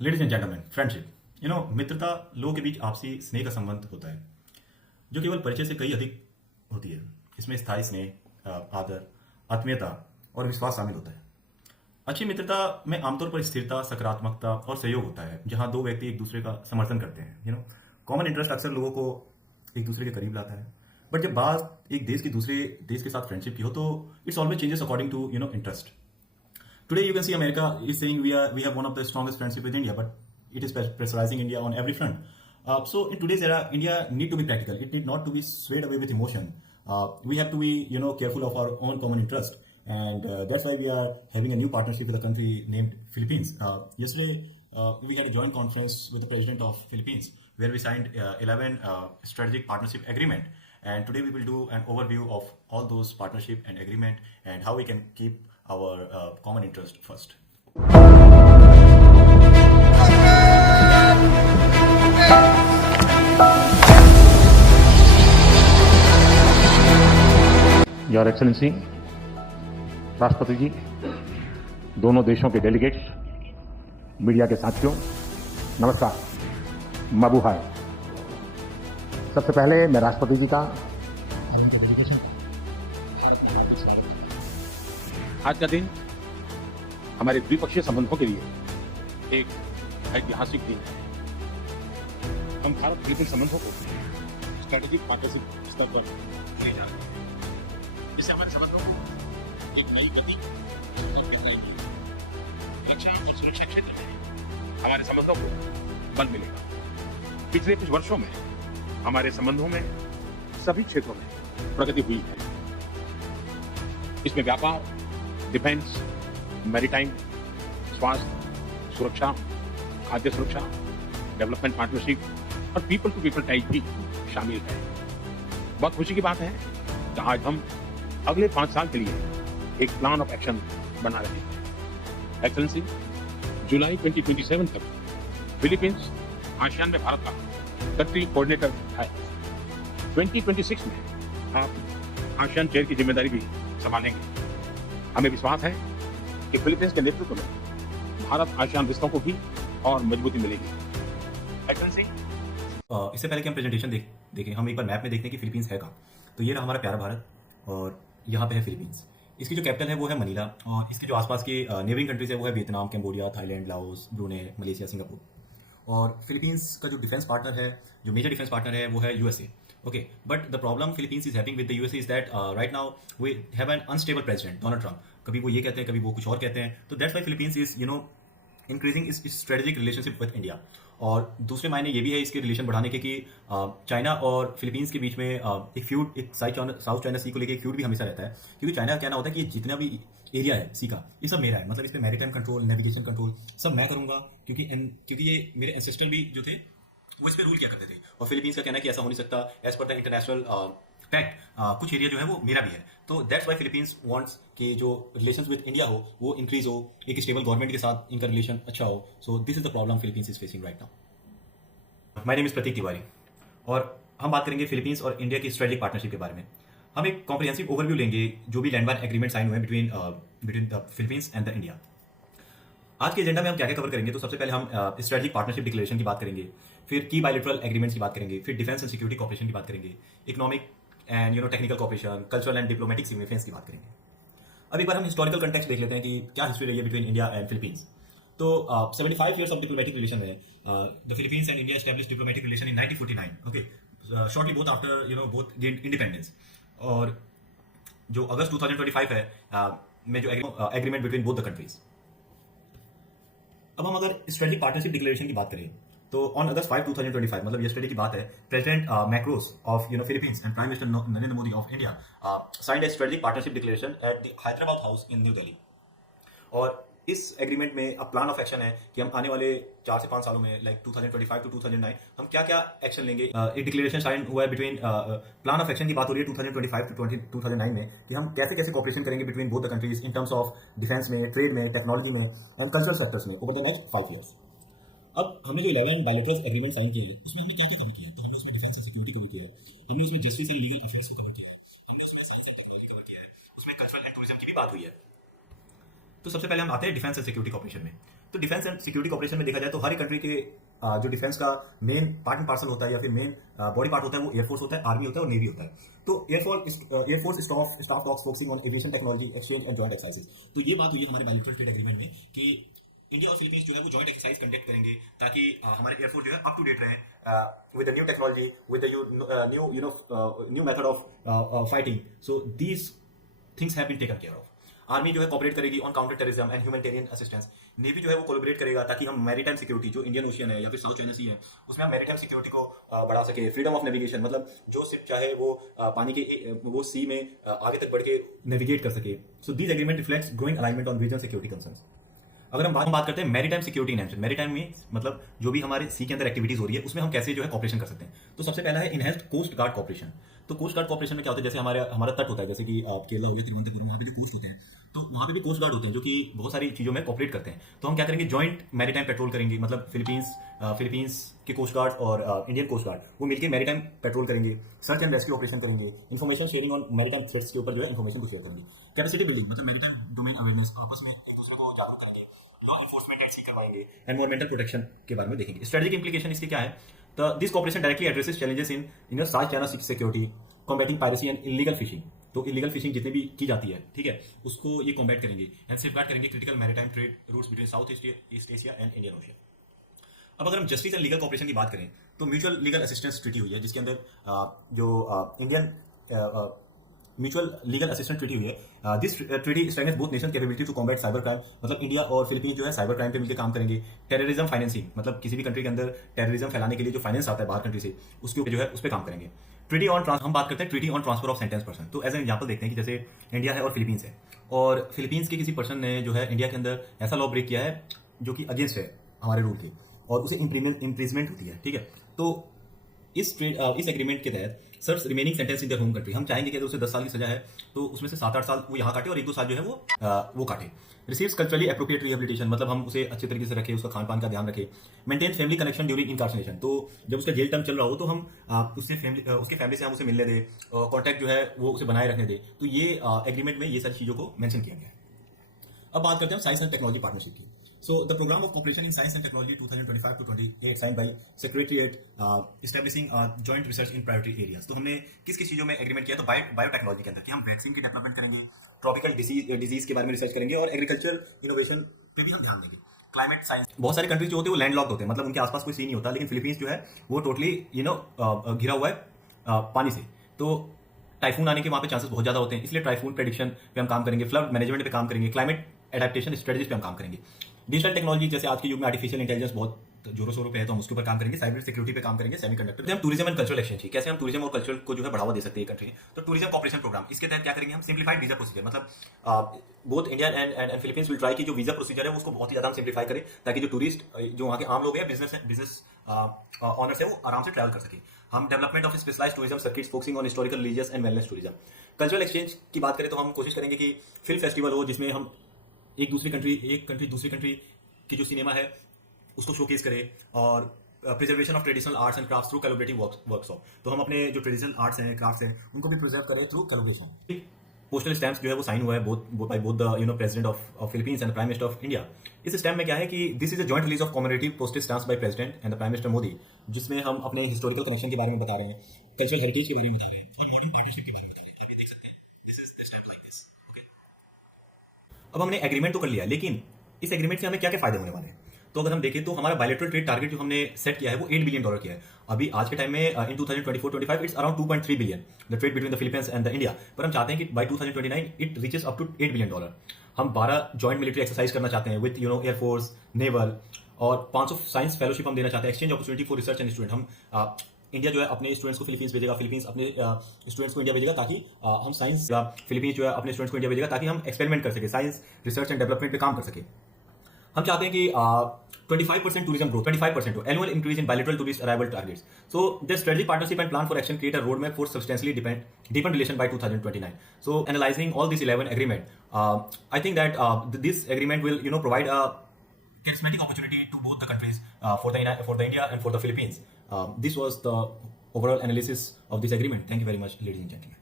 Ladies and gentleman, friendship मित्रता लोगों के बीच आपसी स्नेह का संबंध होता है जो केवल परिचय से कहीं अधिक होती है। इसमें स्थायी स्नेह, आदर, आत्मीयता और विश्वास शामिल होता है। अच्छी मित्रता में आमतौर पर स्थिरता, सकारात्मकता और सहयोग होता है, जहां दो व्यक्ति एक दूसरे का समर्थन करते हैं। कॉमन इंटरेस्ट अक्सर लोगों को एक दूसरे के करीब लाता है। बट जब बात एक देश की दूसरे देश के साथ फ्रेंडशिप की हो तो it's always changes according to interest. Today, you can see America is saying we have one of the strongest friendship with India, but it is pressurizing India on every front. So in today's era, India need to be practical. It need not to be swayed away with emotion. We have to be careful of our own common interest, and that's why we are having a new partnership with a country named Philippines. Yesterday, we had a joint conference with the president of Philippines, where we signed 11 strategic partnership agreement. And today we will do an overview of all those partnership and agreement and how we can keep our common interest first. Your excellency, राष्ट्रपति जी, दोनों देशों के delegates, media के साथियों, नमस्कार। मबू हाय। सबसे पहले मैं राष्ट्रपति जी का आज का दिन हमारे द्विपक्षीय संबंधों के लिए एक ऐतिहासिक दिन है। हम भारत फिलिपीन संबंधों को स्ट्रेटेजिक पार्टनरशिप स्तर पर ले जा रहे हैं। इससे हमारे संबंधों को एक नई गति और गहराई मिलेगी। रक्षा और सुरक्षा क्षेत्र में हमारे संबंधों को बल मिलेगा। पिछले कुछ वर्षों में हमारे संबंधों में सभी क्षेत्रों में प्रगति हुई है। इसमें व्यापार, डिफेंस, मैरीटाइम, स्वास्थ्य, सुरक्षा, खाद्य सुरक्षा, डेवलपमेंट पार्टनरशिप और पीपल टू पीपल टाइप भी शामिल है। बहुत खुशी की बात है कि आज हम अगले 5 साल के लिए एक प्लान ऑफ एक्शन बना रहे हैं। एक्सेलेंसी, जुलाई 2027 तक फिलीपींस आसियान में भारत का कंट्री कोऑर्डिनेटर है। 2026 में आप आसियान चेयर की जिम्मेदारी भी संभालेंगे। हमें विश्वास है कि फिलीपींस के नेतृत्व में भारत आसियान रिश्तों को भी और मजबूती मिलेगी। एक्सेलेंसी, इससे पहले कि हम प्रेजेंटेशन देखें, हम एक बार मैप में देखते हैं कि फिलीपींस है कहाँ। तो ये रहा हमारा प्यारा भारत और यहाँ पे है फिलीपींस। इसकी जो कैपिटल है वो है मनीला और इसके जो आसपास के नेबरिंग कंट्रीज है वो है Vietnam, Cambodia, Thailand, Laos, Brunei, Malaysia, Singapore. और फिलीपींस का जो डिफेंस पार्टनर है, जो मेजर डिफेंस पार्टनर है वो है USA. Okay, but the problem Philippines is having with the USA is that right now we have an unstable president Donald Trump. कभी वो ये कहते हैं, कभी वो कुछ और कहते हैं। तो that's why Philippines is increasing इस स्ट्रेटेजिक रिलेशनशिप विद इंडिया। और दूसरे मायने ये भी है इसके रिलेशन बढ़ाने के कि चाइना और फिलीपींस के बीच में एक फ्यूड, एक साउथ चाइना सी को लेकर एक फ्यूड भी हमेशा रहता है, क्योंकि चाइना का कहना होता है कि जितना भी एरिया है सी का, ये सब मेरा है। मतलब इस पर मैरीटाइम कंट्रोल, नेविगेशन कंट्रोल सब मैं करूंगा, क्योंकि ये मेरे एंसेस्टर भी जो थे वो इस पर रूल किया करते थे। और फिलीपींस का कहना है कि ऐसा हो नहीं सकता, एज पर द इंटरनेशनल पैक्ट कुछ एरिया जो है वो मेरा भी है। तो दैट्स वाई फिलीपींस वांट्स कि जो रिलेशंस विद इंडिया हो वो इंक्रीज हो, एक स्टेबल गवर्नमेंट के साथ इनका रिलेशन अच्छा हो। So this is the problem Philippines is facing right now. My name is Prateek Tiwari और हम बात करेंगे फिलीपींस और इंडिया की स्ट्रेटेजिक पार्टनरशिप के बारे में। हम एक कॉम्प्रिहेंसिव ओवरव्यू लेंगे जो भी लैंडमार्क एग्रीमेंट साइन हुए हैं between the Philippines and the India. आज के एजेंडा में हम क्या क्या कवर करेंगे, तो सबसे पहले हम स्ट्रेटेजिक पार्टनरशिप डिक्लेरेशन की बात करेंगे, फिर की बायलैटरल एग्रीमेंट्स की बात करेंगे, फिर डिफेंस एंड सिक्योरिटी कॉपरेशन की बात करेंगे, economic and technical corporation, cultural and diplomatic significance की बात करेंगे। अब एक बार हम हिस्टोरिकल कंटेक्स्ट देख लेते हैं कि क्या हिस्ट्री रही है बिटवीन इंडिया एंड फिलीपींस। तो 75 years ऑफ डिप्लोमेटिक रिलेशन है। The Philippines and India establish diplomatic relation in 1949। Okay, shortly both after both gained independence. और जो अगस्त 2025 है में जो agreement between both the countries. अब हम अगर स्ट्रेटेजिक पार्टनरशिप डिक्लेरेशन की बात करें तो ऑन अगस्त 5, 2025, मतलब यस्टरडे की बात है, president macros of Philippines and prime minister Narendra Modi of India signed A strategic partnership declaration at the Hyderabad house in new Delhi. और इस एग्रीमेंट में अब प्लान ऑफ एक्शन है कि हम आने वाले 4 से 5 सालों में, लाइक 2025 to 2009, हम क्या क्या एक्शन लेंगे। एक डिक्लेरेशन साइन हुआ है बिटवीन, प्लान ऑफ एक्शन की बात हो रही है 2025 to 2009 में, कि हम कैसे कैसे कॉपरेशन करेंगे between both the countries in terms of defence में, ट्रेड में, टेक्नोलॉजी में एंड कल्चरल सेक्टर्स में ओवर द नेक्स्ट 5 years। अब हमने जो 11 बायलैटरल एग्रीमेंट साइन किए हैं उसमें हमने क्या क्या कवर किया है, तो हमने उसमें डिफेंस एंड सिक्योरिटी कवर किया है, हमने उसमें जस्टिस एंड लीगल अफेयर्स को कवर किया है, हमने उसमें साइंस एंड टेक्नोलॉजी कवर किया है, उसमें कल्चरल एंड टूरिज्म की भी बात हुई है। तो सबसे पहले हम आते हैं डिफेंस एंड सिक्योरिटी कॉर्पोरेशन में। तो डिफेंस एंड सिक्योरिटी कॉर्पोरेशन में देखा जाए तो हर एक कंट्री के जो डिफेंस का मेन पार्ट एंड पार्सल होता है या फिर मेन बॉडी पार्ट होता है वो एयरफोर्स होता है, आर्मी होता है और नेवी होता है। तो air force staff talks focusing on aviation technology exchange and joint exercises. तो ये बात हुई है हमारे बायलैटरल ट्रेड एग्रीमेंट में कि इंडिया और फिलीपींस जो है वो जॉइंट एक्सरसाइज कंडक्ट करेंगे ताकि हमारे एयरफोर्स जो है अप टू डेट रहे with the new technology, with the new method of fighting. So these things have been taken care of. Army जो है कोऑपरेट करेगी on counter terrorism and humanitarian assistance. Navy जो है वो collaborate करेगा ताकि हम मैरीटाइम सिक्योरिटी जो इंडियन ओशियन है या फिर साउथ चाइना सी है उसमें हम मैरीटाइम सिक्योरिटी को बढ़ा सके। फ्रीडम ऑफ नेविगेशन मतलब जो शिप चाहे वो पानी के वो सी में आगे तक बढ़ के नेविगेट कर सके। So these agreement reflects growing alignment on regional security concerns. अगर हम बात करते हैं मैरीटाइम सिक्योरिटी एनहेंसमेंट, मैरीटाइम में मतलब जो भी हमारे सी के अंदर एक्टिविटीज हो रही है उसमें हम कैसे जो है कॉपरेशन कर सकते हैं। तो सबसे पहला है इनहेंस्ड कोस्ट गार्ड कॉपरेशन। तो कोस्ट गार्ड कॉपरेशन में क्या होता है, जैसे हमारा तट होता है, जैसे कि केरला हो गया, तिरुवनंतपुरम, वहाँ पे जो कोस्ट होते हैं तो वहाँ पे भी कोस्ट गार्ड होते हैं जो कि बहुत सारी चीज़ों में कॉपरेट करते हैं। तो हम क्या करेंगे, जॉइंट मैरीटाइम पेट्रोल करेंगे, मतलब फिलीपींस के कोस्ट गार्ड और इंडियन कोस्ट गार्ड वो मिलकर मैरीटाइम पेट्रोल करेंगे, सर्च एंड रेस्क्यू ऑपरेशन करेंगे, information sharing on maritime threats के ऊपर जो है इन्फॉर्मेशन को शेयर करेंगे। कैपेसिटी बिल्डिंग मतलब मैरीटाइम डोमेन अवेयरनेस आपस में एक दूसरे को जागरूक करेंगे, लॉ एनफोर्समेंट एंड सी करवाएंगे, एनवायरमेंटल प्रोटेक्शन के बारे में देखेंगे। स्ट्रेटेजिक इंप्लीकेशन इसके क्या है, तो this cooperation directly addresses challenges in South China security, combating piracy and illegal fishing. तो इलीगल फिशिंग जितनी भी की जाती है, ठीक है, उसको ये कॉम्बैट करेंगे एंड सेफगार्ड करेंगे critical maritime trade routes between south east Asia and Indian ocean. अब अगर हम जस्टिस एंड लीगल कॉपरेशन की बात करें तो म्यूचुअल लीगल असिस्टेंस ट्रीटी हुई है जिसके अंदर जो Indian mutual legal assistance treaty हुई है। This treaty strengthens both nation capability to combat cyber crime, मतलब इंडिया और फिलीपींस जो है साइबर क्राइम पे मिलकर काम करेंगे। टेररिज्म फाइनेंसिंग मतलब किसी भी कंट्री के अंदर टेररिज्म फैलाने के लिए जो फाइनेंस आता है बाहर कंट्री से उसके ऊपर जो है उस पर काम करेंगे। ट्रीटी ऑन हम बात करते हैं treaty on transfer of sentence person. तो एज एन एग्जाम्पल देखते हैं कि जैसे इंडिया है और फिलीपींस है और फिलीपींस के किसी पर्सन ने जो है इंडिया के अंदर ऐसा लॉ ब्रेक किया है जो कि अगेंस्ट है हमारे रूल के और उसे इम्प्रीजमेंट होती है, ठीक है। तो इस एग्रीमेंट के तहत serves remaining sentence in their home country, हम चाहेंगे कि अगर उसे 10 साल की सजा है तो उसमें से 7-8 साल वो यहाँ काटे और 1-2 साल जो है वो काटे। रिसीव्स कल्चरली एप्रोप्रिएट रिहेबिलिटेशन, मतलब हम उसे अच्छे तरीके से रखें, उसका खान पान का ध्यान रखें। मेंटेन फैमिली कनेक्शन ड्यूरिंग इनकार्सनेशन, तो जब उसका जेल टर्म चल रहा हो तो हम उसके फैमिली से हम उसे मिलने दें, कॉन्टैक्ट जो है वो उसे बनाए रखने दें। तो ये एग्रीमेंट में ये सारी चीज़ों को मैंशन किया गया है। अब बात करते हैं साइंस एंड टेक्नोलॉजी पार्टनरशिप की। So the programme of cooperation in science and technology 2025-28 sign by secretariat establishing joint research in priority areas. तो हमने किस किस चीज़ों में एग्रीमेंट किया, तो बायोटेक्नोलॉजी के अंदर कि हम वैक्सीन की डेवलपमेंट करेंगे, ट्रॉपिकल डिजीज के बारे में रिसर्च करेंगे और एग्रीकल्चर इनोवेशन पे भी हम ध्यान देंगे। क्लाइमेट साइंस, बहुत सारे कंट्रीज जो होते हैं वो लैंडलॉक्ड होते हैं, मतलब उनके आसपास कोई सी नहीं होता, लेकिन फिलीपींस जो है वो टोटली घिरा हुआ है पानी से। तो टाइफून आने के वहाँ पे चांसेस बहुत ज़्यादा होते हैं, इसलिए टाइफून प्रेडिक्शन पे हम काम करेंगे, फ्लड मैनेजमेंट पे काम करेंगे, क्लाइमेट एडेप्टेशन स्ट्रेटजीज पे हम काम करेंगे। डिजिटल टेक्नोलॉजी जैसे आज के युग में आर्टिफिशियल इंटेलिजेंस बहुत जोरों शोरों पे है तो हम उसके ऊपर काम करेंगे। साइबर सिक्योरिटी पे काम करेंगे, सेमीकंडक्टर। हम टूरिज्म एंड कल्चरल एक्सचेंज, कैसे हम टूरिज्म और कल्चर को जो है बढ़ावा दे सकते हैं कंट्री। तो टूरिज्म कॉपरेशन प्रोग्राम, इसके तहत क्या करेंगे हम, सिंप्लीफाइड वीजा प्रोसीजर, मतलब both India and Philippines will try की जो वीजा प्रोसीजर है उसको बहुत ही ज्यादा हम सिंप्लीफाई करें ताकि जो टूरिस्ट जो वहाँ के आम लोग हैं, बिजनेस ऑनर्स है, वो आराम से ट्रैवल कर सके। हम development of specialised tourism circuits focusing on historical, religious and wellness tourism. Cultural exchange की बात करें तो हम कोशिश करेंगे कि फिल्म फेस्टिवल हो जिसमें हम एक कंट्री दूसरी कंट्री की जो सिनेमा है उसको शोकेस करें, और preservation of traditional arts and crafts through collaborative workshop. तो हम अपने जो ट्रेडिशनल आर्ट्स हैं, क्राफ्ट्स हैं, उनको भी प्रिजर्व करें थ्रू कोलैबोरेशन। पोस्टल स्टैम्प्स जो है वो साइन हुआ है both the president of Philippines and prime minister of India. इस स्टैम्प में क्या है कि this is a joint release of commemorative postage stamps by president and the prime minister Modi, जिसमें हम अपने हिस्टोरिकल कनेक्शन के बारे में बता रहे हैं, कल्चरल हेरिटेज के बारे में बता रहे हैं और मॉडर्न पार्टनरशिप के बारे में बता रहे हैं। आप ये देख सकते हैं, this is the stamp like this. अब हमने एग्रीमेंट तो कर लिया, लेकिन इस एग्रीमेंट से हमें क्या क्या फायदे होने वाले हैं। तो अगर हम देखें तो हमारा बायलैटरल ट्रेड टारगेट जो हमने सेट किया है वो $8 बिलियन किया है। अभी आज के टाइम में in 2024-25 it's around 2.3 billion the trade between the Philippines and the India, पर हम चाहते हैं कि by 2029 it reaches up to $8 billion. हम 12 जॉइंट मिलिट्री एक्सरसाइज करना चाहते हैं विद एयरफोर्स, नेवल, और 500 साइंस फेलोशिप हम देना चाहते हैं, exchange opportunity for research and student. हम इंडिया जो है अपने स्टूडेंट्स को फिलीपींस भेजेगा, फिलीपींस अपने स्टूडेंट्स को इंडिया भेजेगा, ताकि हम साइंस, फिलीपींस जो है अपने स्टूडेंट्स को इंडिया भेजेगा ताकि हम एक्सपेरिमेंट कर सके, साइंस रिसर्च एंड डेवलपमेंट पे काम कर सके। हम चाहते हैं कि 25% tourism growth, 25% annual increase in bilateral tourist arrival targets. So the strategic partnership and plan for action create a roadmap for substantially deepen relation by 2029. So analyzing all these 11 agreement, I think that this agreement will provide a charismatic opportunity to both the countries, for the India and for the Philippines. This was the overall analysis of this agreement. Thank you very much, ladies and gentlemen.